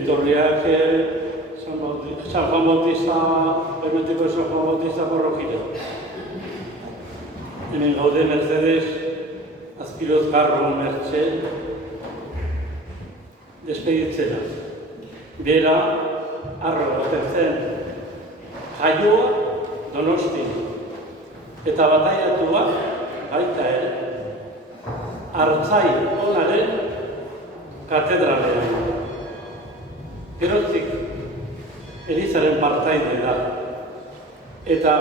etorriak San Juan Bautista, Bemetiko San Juan Bautista parrokia. Hemen gaude Mercedes, Azpiroz Garro Mertxe, despeditzena. Bera, arro baten zen, jaioa Donosti, eta bataiatua, baita Artzai onaren katedralean. Geroztik, Elizaren partaide da. Eta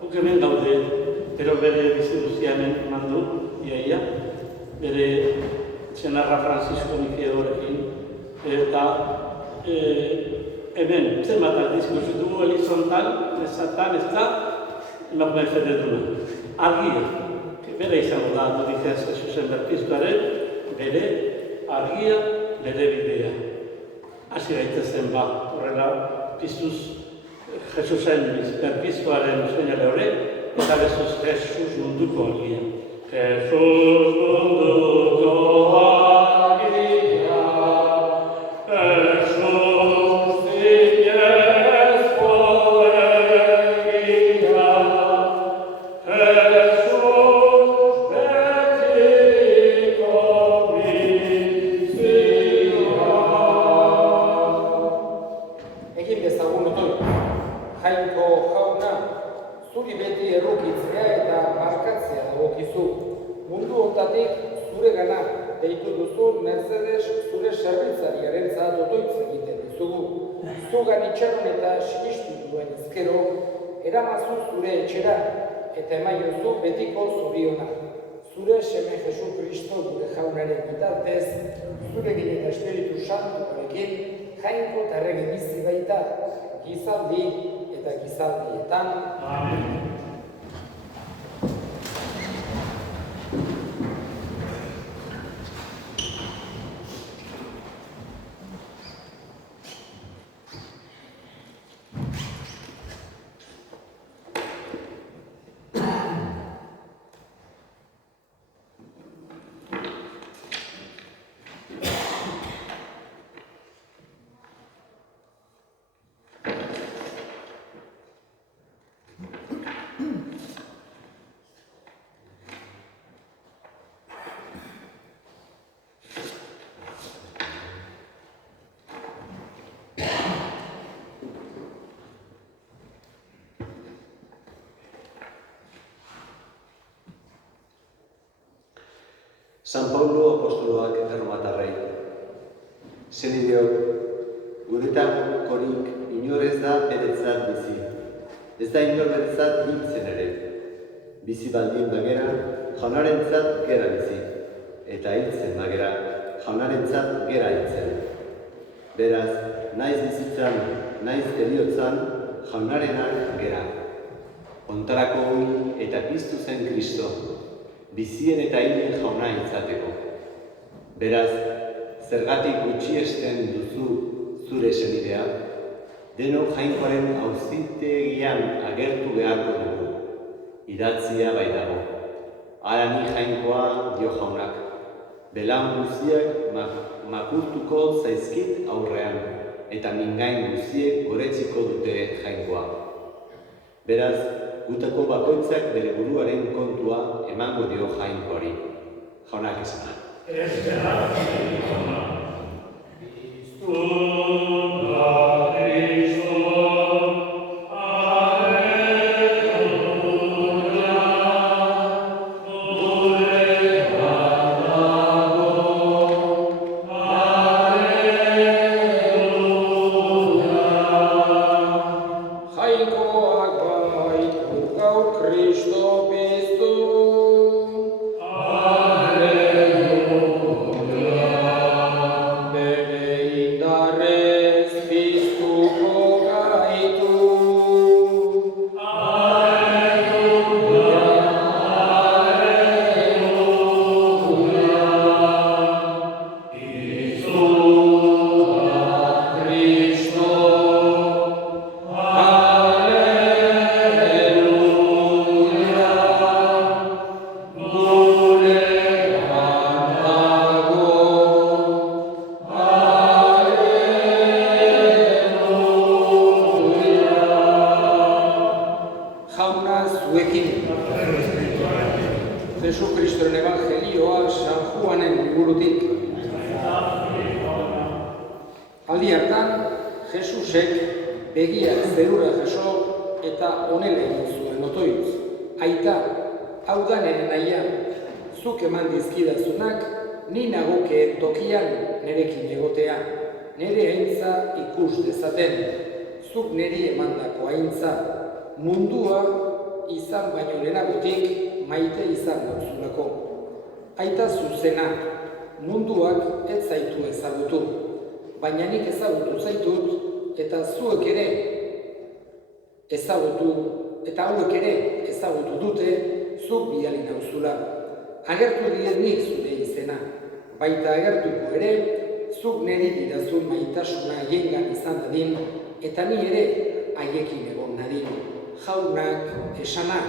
guk hemen gaude, pero bere biziduzianen mandu, iaia, bere senarra Francisco Miciedorekin, eta hemen, zenbat aldizkusi dugu Elizontan, ezatan ez da, emakume fedetuna. Argia, bere izango da, Dodicez Jesusen berpiztuaren, bere argia, bere bidea. Hasi gaitezen ba, horrela, piztuz Jesusen berpiztuaren seinale hori, eta bezuz Jesus munduko argia. Jesus munduko argia, Jesus zinezko egia, Jesus betiko bizia. Egin dezagun otoi, Jainko jauna, zuri beti errukitzea eta markatzea dagokizu. Mundu hontatik zure gana deitu duzun Mercedes zure zerbitzariarentzat otoitz egiten dizugu. Zugan itxaron eta sinistu duen ezkero, eramazu zure etxera eta emaiozu betiko zuriona. Zure seme Jesu Kristo gure jaunaren bitartez, zurekin eta Espiritu Santuarekin, Jainko eta errege bizi baita, gizaldi eta gizaldietan. Amen. San Paulo apostoloak erromatarrei. Senideok, guretan korik inor ez da beretzat bizi. Ez da inor beretzat hiltzen ere. Bizi baldin bagera, jaunarentzat gera bizi. Eta hiltzen bagera, jaunarentzat gera hiltzen. Beraz, naiz bizitzan, naiz heriotzan, jaunarenak gera. Ontarako hori eta piztu zen Kristo. Bizien eta hilen jauna izateko. Beraz, zergatik gutxiesten duzu zure senidea, denok Jainkoaren auzitegian agertu beharko dugu. Idatzia baitago. Hara ni Jainkoa dio jaunak. Belan guziak makurtuko zaizkit aurrean, eta mingain guziek goretziko dute Jainkoa. Beraz, gutako bakoitzak bere buruaren kontua emango dio Jainkoari. Jaunak esana. Cristo piztu. Alleluia. burutik. Aldi hartan, Jesusek begiak zerura jaso eta honela egin zuen otoitz. Aita, hau da nire nahia, zuk eman dizkidazunak, ni nagokeen tokian nerekin egotea, nire haintza ikus dezaten, zuk niri emandako haintza, mundua izan baino lehenagotik maite izan gauzulako. Aita zuzena, munduak ez zaitu ezagutu, baina nik ezagutu zaitut eta zuek ere ezagutu, eta hauek ere ezagutu dute zuk bidali nauzula. Agertu diet nik zure izena, baita agertuko ere zuk niri didazun maitasuna haiengan izan dadin, eta ni ere haiekin egon nadin. Jaunak esana.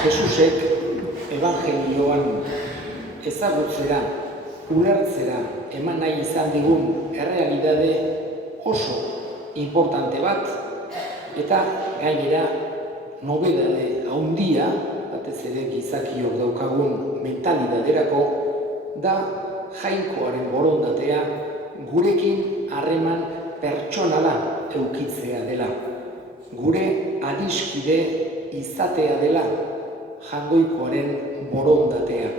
Jesusek evangelioan ezagutzera, ulertzera eman nahi izan digun errealidade oso importante bat, eta gainera nobedade handia, batez ere gizakiok daukagun mentalidaderako, da jainkoaren borondatea gurekin harreman pertsonala eukitzea dela. Gure adiskide izatea dela jangoikoaren borondatea.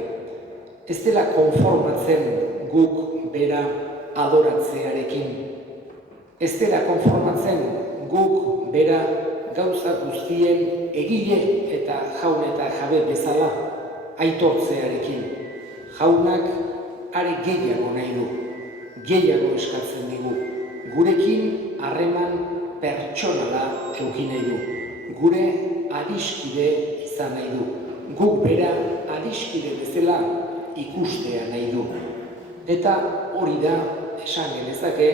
Ez dela konformatzen guk bera adoratzearekin. Ez dela konformatzen guk bera gauza guztien egile eta jaun eta jabe bezala aitortzearekin. Jaunak are gehiago nahi du, gehiago eskatzen digu. Gurekin harreman pertsonala eduki nahi du. Gure adiskide izan nahi du. Guk bera adiskide bezala ikustea nahi du. Eta hori da, esan genezake,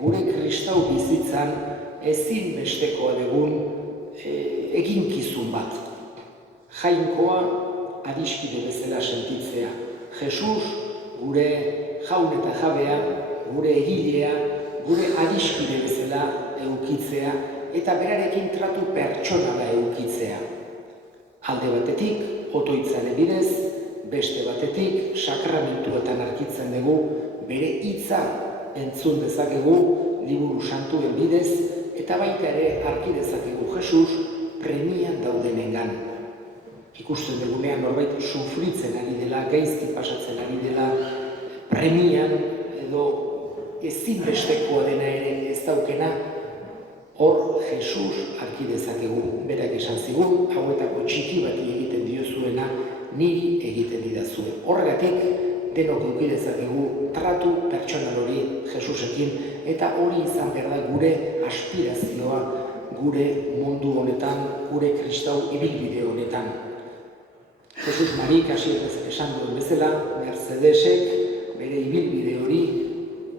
gure kristau bizitzan ezinbestekoa dugun eginkizun bat. Jainkoa adiskide bezala sentitzea. Jesus, gure jaun eta jabea, gure egilea, gure adiskide bezala eukitzea, eta berarekin tratu pertsonala eukitzea. Alde batetik, otoitzaren bidez, beste batetik, sakramentuetan arkitzen dugu, bere hitza entzun dezakegu liburu santuen bidez, eta baita ere arki dezakegu Jesus premian daudenengan. Ikusten dugunean norbait sufritzen ari dela, gaizki pasatzen ari dela, premian edo ezinbestekoa dena ere ez daukena, hor Jesus arki dezakegu. Berak esan zigun, hauetako txiki bati egiten diozuena, niri egiten didazue. Horregatik, denok eduki dezakegu tratu pertsonal hori Jesusekin, eta hori izan behar da gure aspirazioa, gure mundu honetan, gure kristau ibilbide honetan. Jesus Marik esan duen bezala, Mercedesek bere ibilbide hori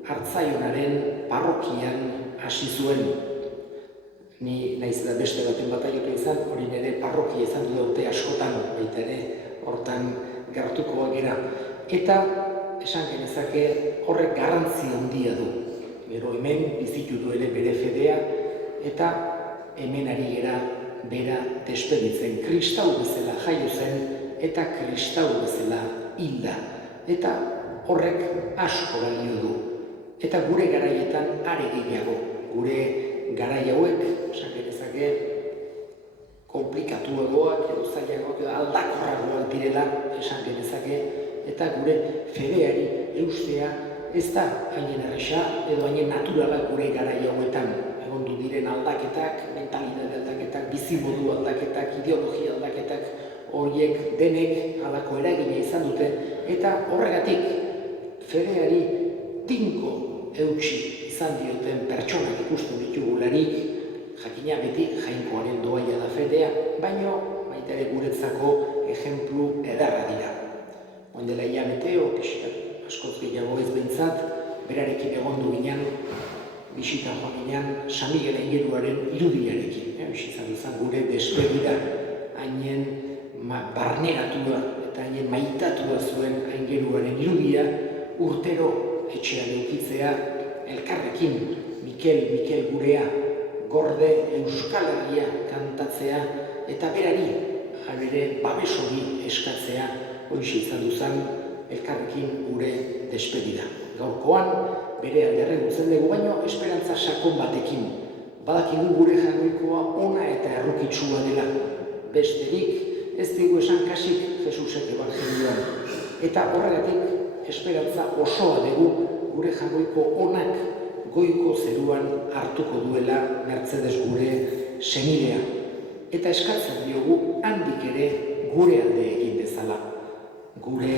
Hartzaionaren parrokian hasi zuen. Ni naiz da beste baten batailatu izan, hori nire parrokia izan du urte askotan, baita ere, hortan gertukoa gera. Eta esan genezake horrek garrantzi handia du. Gero hemen bizitu du ere bere fedea, eta hemen ari gera bera despeditzen. Kristau bezala jaio zen, eta kristau bezala hilda. Eta horrek asko balio du. Eta gure garaietan are gehiago. Gure garai hauek, esan genezake, komplikatuagoak edo zailagoak edo aldakorragoak direla, esan genezake, eta gure fedeari eustea ez da hainen erresa edo hainen naturala gure garai hauetan. Egondu diren aldaketak, mentalidade aldaketak, bizimodu aldaketak, ideologia aldaketak, horiek denek halako eragina izan dute, eta horregatik fedeari tinko eutsi izan dioten pertsonak ikusten ditugularik, jakina beti jainkoaren doaia da fedea, baino baita ere guretzako ejemplu ederra dira. Oindela hilabete, askoz gehiago ez behintzat, berarekin egondu ginen, bisita joan ginen, San Miguel aingeruaren irudiarekin. Bizitzan izan gure despedida, hainen barneratua eta hainen maitatua zuen aingeruaren irudia, urtero etxean eukitzea, elkarrekin, Mikel gurea, gorde Euskal Herria kantatzea eta berari bere babesori eskatzea hoixe izan duzan elkarrekin gure despedida. Gaurkoan bere alderren gutzen dugu baino esperantza sakon batekin. Badakigu gure jagoikoa ona eta errukitsua dela. Besterik ez dugu esan kasik Jesusek evangelioan. Eta horregatik esperantza osoa dugu gure jagoiko onak goiko zeruan hartuko duela Mercedes gure senidea. Eta eskatzen diogu handik ere gure alde egin dezala. Gure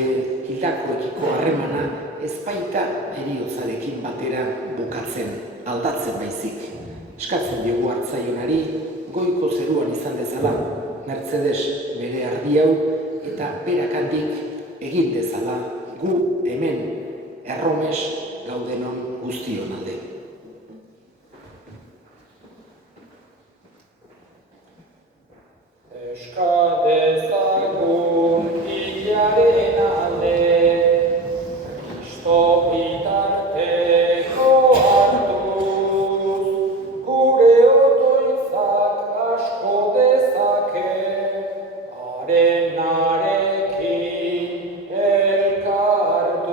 hildakoekiko harremana ez baita heriotzarekin batera bukatzen, aldatzen baizik. Eskatzen diogu hartzaionari goiko zeruan izan dezala Mercedes bere ardi hau eta berak handik egin dezala gu hemen erromes gaudenon guztion alde. Eska dezagun hilaren alde, Kristo bitarteko hartuz, gure otoitzak asko dezake, harenarekin elkartuz.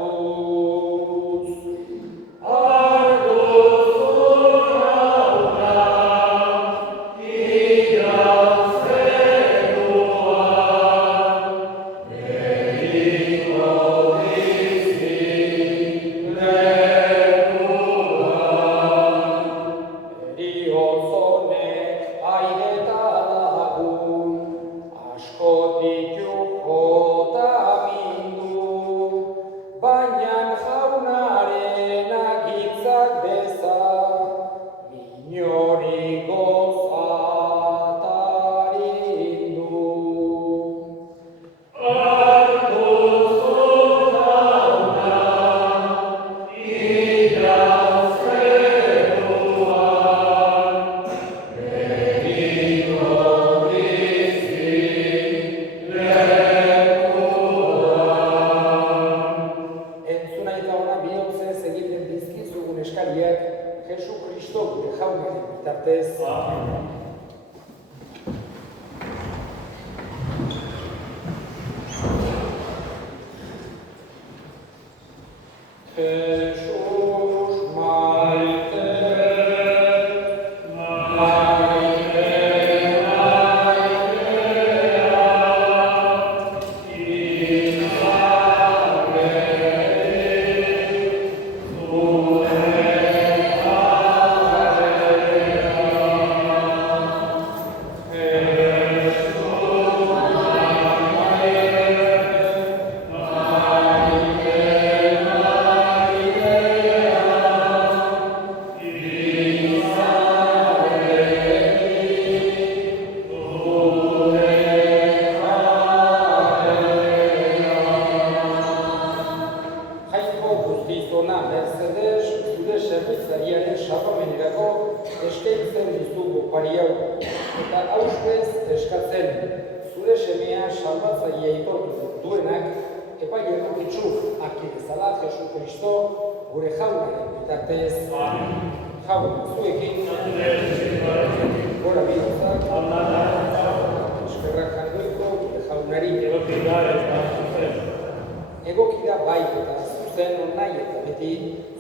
Egokida bai eta zuzen nahi eta beti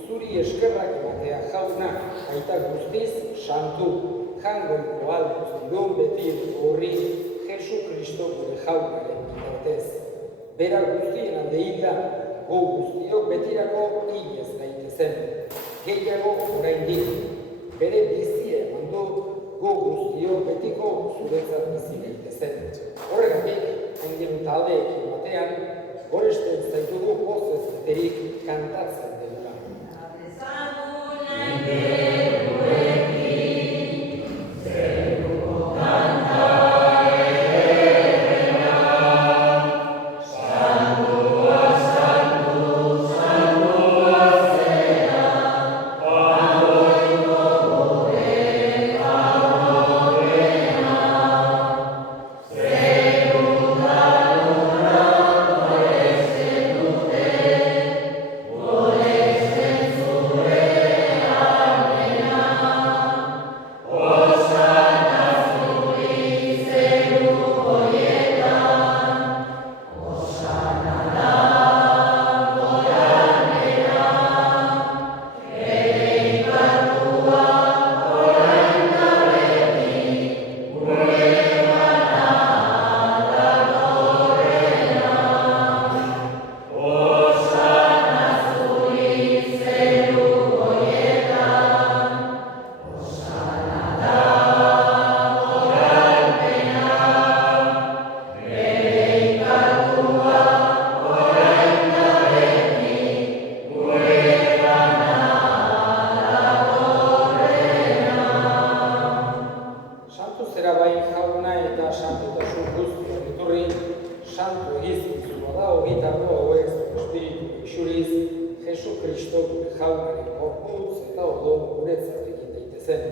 zuri eskerrak ematea jauna aita guztiz santu jangoiko alduztidun beti horri Jesu Kristo gure jaunaren bitartez. Bera guztien alde hilda, gu guztiok betirako hilez gaitezen. Gehiago oraindik bere bizia emandu gu guztiok betiko zuretzat bizi gaitezen. Horregatik, ongen taldeekin batean, goresten zaitugu pozez beterik kantatzen dela. Ole santotasun guztiak iturri, santo egizkizua da hogitako hauek espiritu isuriz, Jesu Kristo gure jaunaren gorputz eta odol guretzat egin daitezen.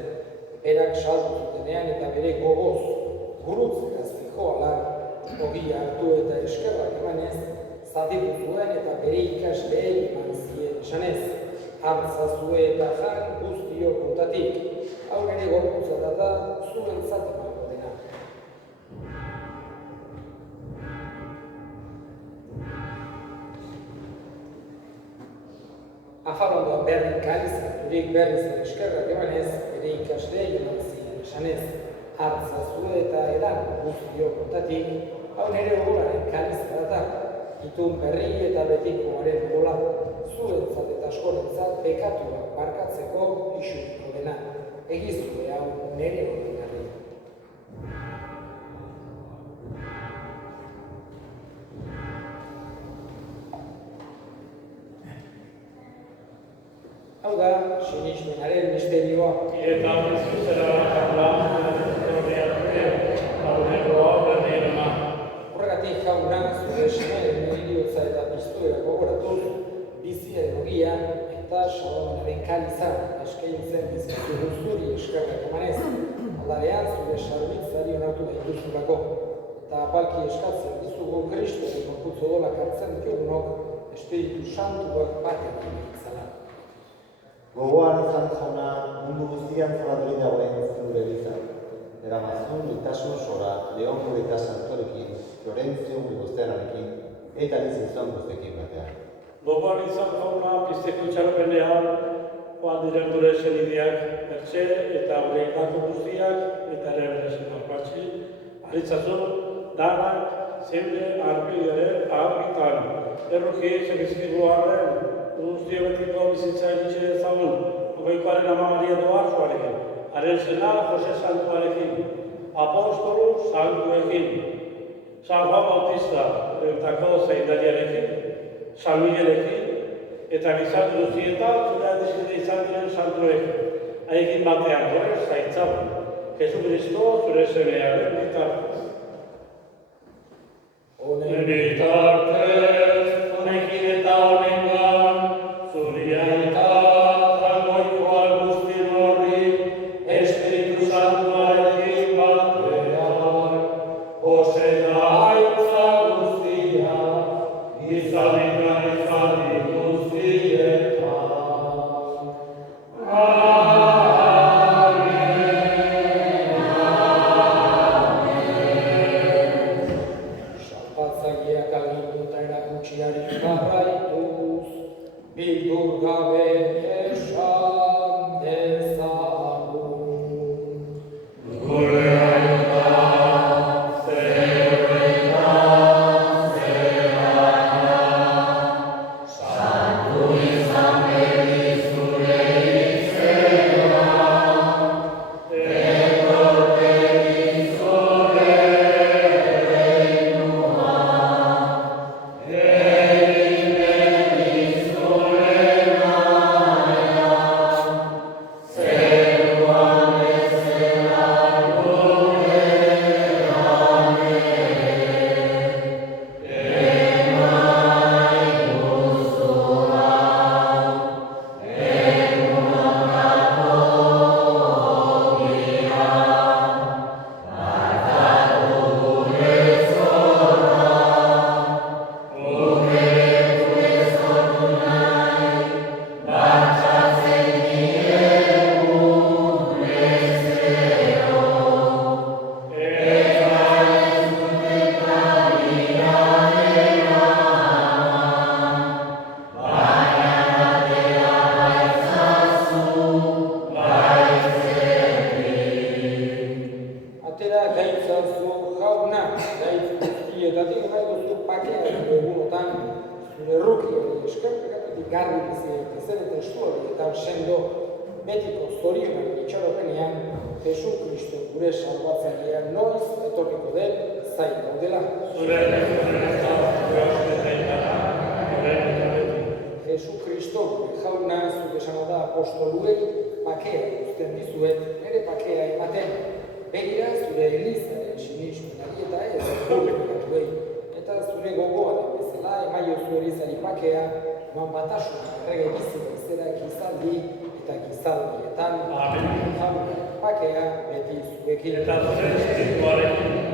Berak saldu zutenean eta bere gogoz, gurutzekaz zijoalar, ogia hartu eta eskerrak emanez, zatitu zuen eta bere ikasleei eman zien esanez, hartzazue eta jan guztio kontatik, hau nire gorputza da zuentzat emango dena. Afalondoa berri kalizaturik berriz eskerrak emanez, bere ikasleei eman zien esanez, hartzazue eta edan guztio kontatik, hau nire ogolaren kalizaturik da, itun berri eta betikoaren gola, zuentzat eta askorentzat bekatuak barkatzeko isuriko dena. Egizue hau nire ordinari. Hau da, sinismenaren misterioa. Eta zuzera Horregatik jauna, zure semeen heriotza eta pistoia gogoratuz, biziaren ogia eta Salomonaren kaliza eskaintzen bizitzu guzturi eskerrak emanez, aldarean zure sarbitzari onartu daituzulako, eta apalki eskatzen dizugu Kristoren gorputz odolak hartzen ditugunok Espiritu Santuak batek itzala. Gogoan izan jauna mundu guztian zabalduri dagoen zure bizan. Eramazun itasun sora, Leongo eta Santorekin, Florenzio guztianarekin, eta lizenzuan guztekin batean. Gogoan izan jauna pizteko itxaropenean, joan diren gure senideak, bertxe eta gure ikako guztiak, eta ere beresenak batxi, aritzazun, danak, zeure argiaren argitan. Erruki segizkigoaren, guztio betiko bizitza egitxe ezagun, Ogeikoaren Ama Maria Doarzoarekin, haren zena Jose Santuarekin, apostolu Santuekin, San Juan Bautista, Rentako Zaindariarekin, San Miguelekin, eta gizarte guztietan zure dizkide izan diren santuekin. Haiekin batean gore zaitzagun, Jesu Kristo zure semearen bitartez. Honen bitartez, honekin eta honengan, zuria eta jangoikoa guztien horri, Espiritu Santuarekin batean, Jose da aitza guztia, izanik guztietan. Salbatzaileak aginduta erakutsiari jarraituz, bildur gabe esan dezagun. Betiko zorionak itxaropenean, Jesu Kristo gure salbatzailean noiz etorriko den zain gaudela. Jesu Kristo gure jauna zuk esango da apostoluek bakea uzten dizuet, nire bakea ematen. Begira zure Elizaren sinismenari eta ez gure eta zure gogoa den bezala, emaiozu erizari pakea, eman batasuna, errege bizi bezera gizaldi eta gizaldietan. Amen. Pakea beti zuekin. Eta zure espirituarekin.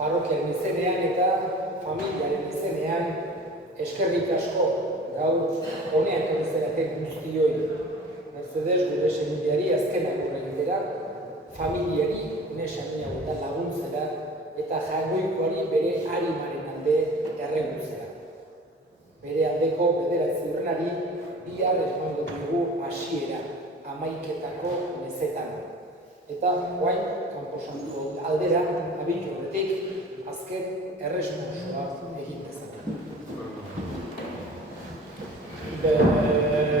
Parrokiaren izenean eta familiaren izenean eskerrik asko gaur honean etorri guztioi. Mercedes gure senideari azkenak egitera, familiari nesamia eta laguntzera eta jargoikoari bere arimaren alde erregutzera. Bere aldeko bederatzi urrenari bihar emango dugu hasiera 11 mezetan. Eta guain, kanposantuko aldera, abitu horretik, azken erresmo osoa egin dezaken. Amen.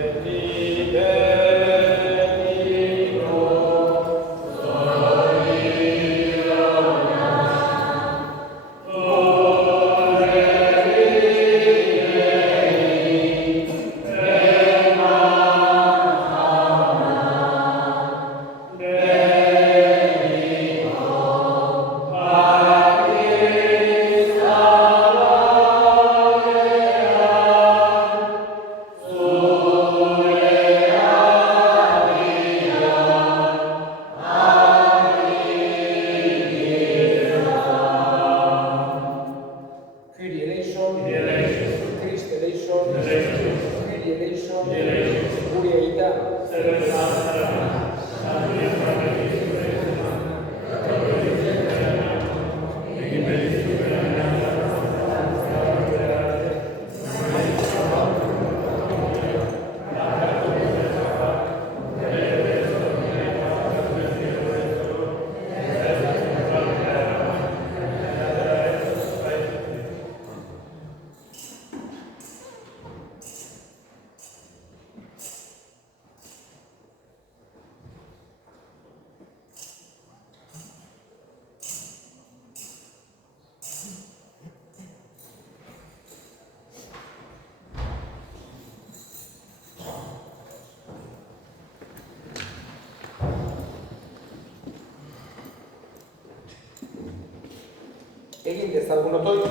Egin dezagun otoi,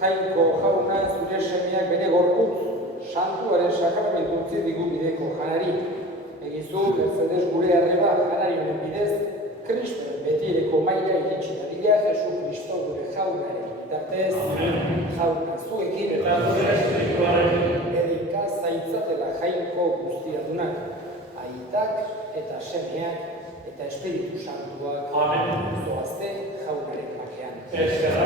Jainko jauna zure semeak bere gorputz, santuaren sakramentu utzi digu bideko janari. Egizu, Mercedes gure arreba janari honen bidez, Kristoren betireko maila iritsi dadila Jesu Kristo gure jaunaren bitartez, jauna zuekin Eta gure espirituaren erika zaitzatela Jainko guztiadunak, aitak eta semeak eta Espiritu Santuak Amen. zoazte jaunaren bakean. Eskerrak